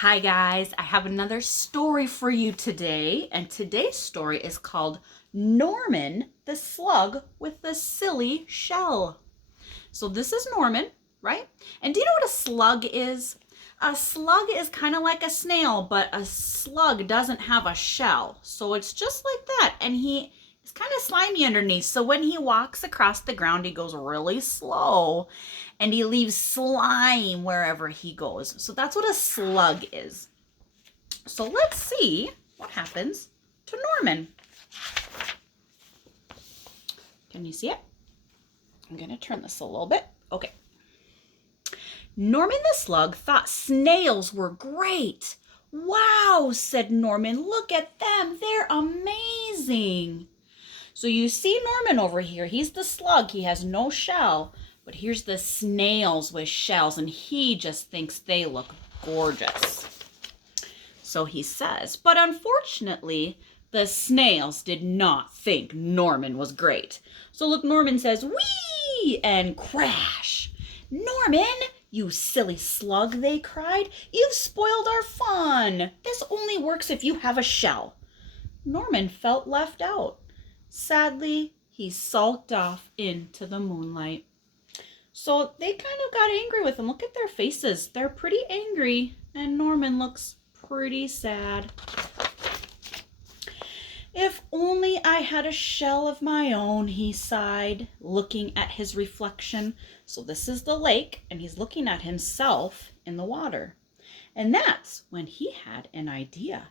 Hi guys, I have another story for you today, and today's story is called Norman the Slug with the Silly Shell. So this is Norman, right? And do you know what a slug is? A slug is kind of like a snail, but a slug doesn't have a shell. So it's just like that, and he is kind of slimy underneath. So when he walks across the ground, he goes really slow and he leaves slime wherever he goes. So that's what a slug is. So let's see what happens to Norman. Can you see it? I'm going to turn this a little bit. Okay. Norman the slug thought snails were great. Wow, said Norman. Look at them. They're amazing. So you see Norman over here. He's the slug. He has no shell. But here's the snails with shells, and he just thinks they look gorgeous. So he says, but unfortunately, the snails did not think Norman was great. So look, Norman says, whee, and crash. Norman, you silly slug, they cried. You've spoiled our fun. This only works if you have a shell. Norman felt left out. Sadly, he sulked off into the moonlight. So they kind of got angry with him. Look at their faces. They're pretty angry, and Norman looks pretty sad. If only I had a shell of my own, he sighed, looking at his reflection. So this is the lake, and he's looking at himself in the water. And that's when he had an idea.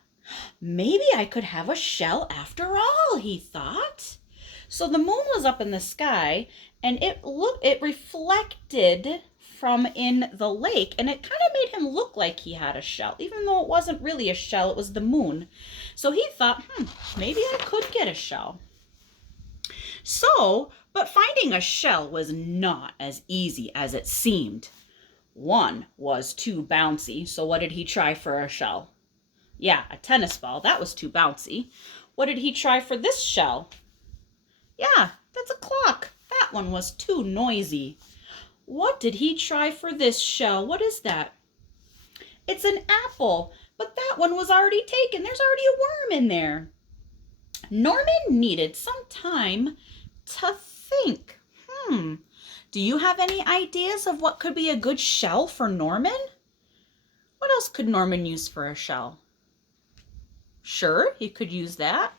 Maybe I could have a shell after all, he thought. So the moon was up in the sky, and it reflected from in the lake, and it kind of made him look like he had a shell, even though it wasn't really a shell, it was the moon. So he thought, maybe I could get a shell. So, but finding a shell was not as easy as it seemed. One was too bouncy, so what did he try for a shell? Yeah, a tennis ball. That was too bouncy. What did he try for this shell? Yeah, that's a clock. That one was too noisy. What did he try for this shell? What is that? It's an apple, but that one was already taken. There's already a worm in there. Norman needed some time to think. Do you have any ideas of what could be a good shell for Norman? What else could Norman use for a shell? Sure, he could use that.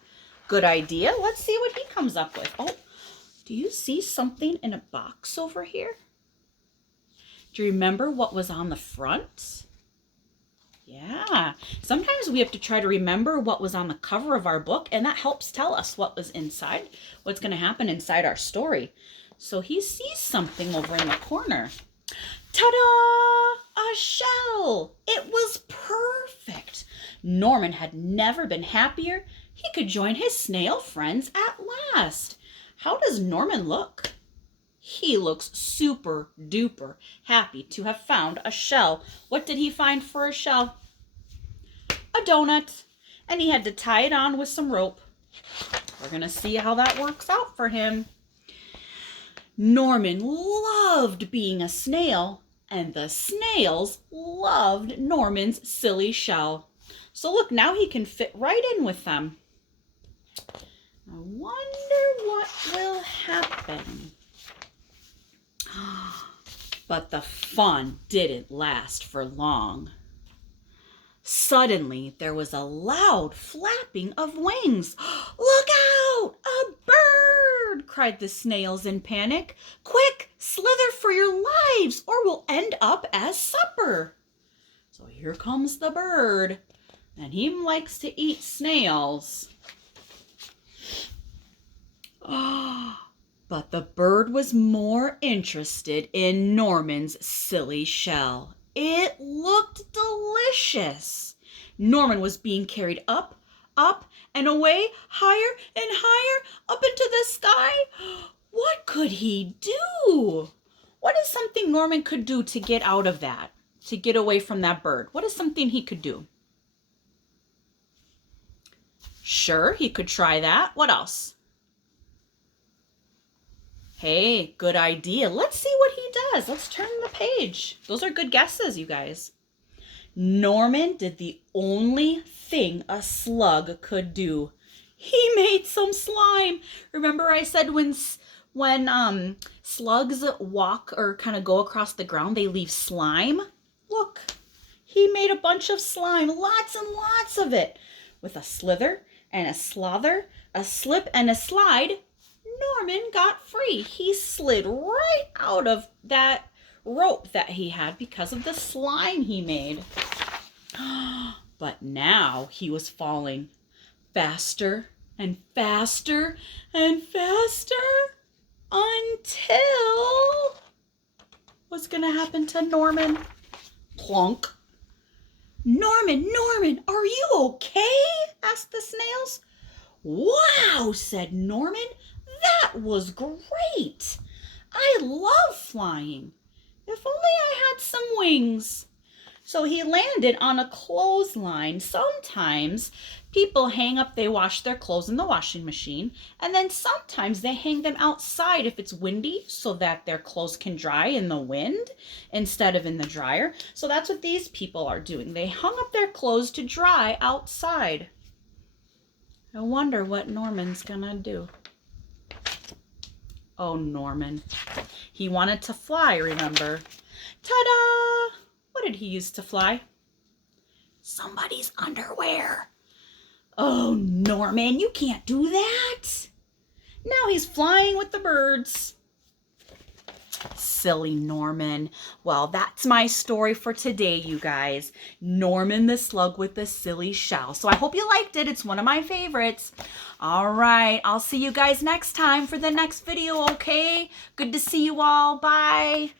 Good idea. Let's see what he comes up with. Oh, do you see something in a box over here? Do you remember what was on the front? Yeah. Sometimes we have to try to remember what was on the cover of our book, and that helps tell us what was inside, what's going to happen inside our story. So he sees something over in the corner. Ta-da! A shell! It was perfect. Norman had never been happier. He could join his snail friends at last. How does Norman look? He looks super duper happy to have found a shell. What did he find for a shell? A donut. And he had to tie it on with some rope. We're going to see how that works out for him. Norman loved being a snail, and the snails loved Norman's silly shell. So look, now he can fit right in with them. I wonder what will happen. But the fun didn't last for long. Suddenly, there was a loud flapping of wings. Look out! A bird! Cried the snails in panic. Quick, slither for your lives, or we'll end up as supper. So here comes the bird, and he likes to eat snails. But the bird was more interested in Norman's silly shell. It looked delicious. Norman was being carried up, and away, higher and higher, up into the sky. What could he do? What is something Norman could do to get out of that, to get away from that bird? What is something he could do? Sure, he could try that. What else? Hey, good idea. Let's see what he does. Let's turn the page. Those are good guesses, you guys. Norman did the only thing a slug could do. He made some slime. Remember I said when slugs walk or kind of go across the ground, they leave slime? Look, he made a bunch of slime, lots and lots of it. With a slither and a slother, a slip and a slide, Norman got free. He slid right out of that rope that he had because of the slime he made. But now he was falling faster and faster and faster until what's gonna happen to Norman? Plunk. Norman, are you okay? Asked the snails. Wow, said Norman. That was great. I love flying. If only I had some wings. So he landed on a clothesline. Sometimes people they wash their clothes in the washing machine, and then sometimes they hang them outside if it's windy so that their clothes can dry in the wind instead of in the dryer. So that's what these people are doing. They hung up their clothes to dry outside. I wonder what Norman's gonna do. Oh, Norman. He wanted to fly, remember? Ta-da! What did he use to fly? Somebody's underwear. Oh, Norman, you can't do that. Now he's flying with the birds. Silly Norman. Well, that's my story for today, you guys. Norman the slug with the silly shell. So I hope you liked it. It's one of my favorites. All right, I'll see you guys next time for the next video, okay? Good to see you all. Bye.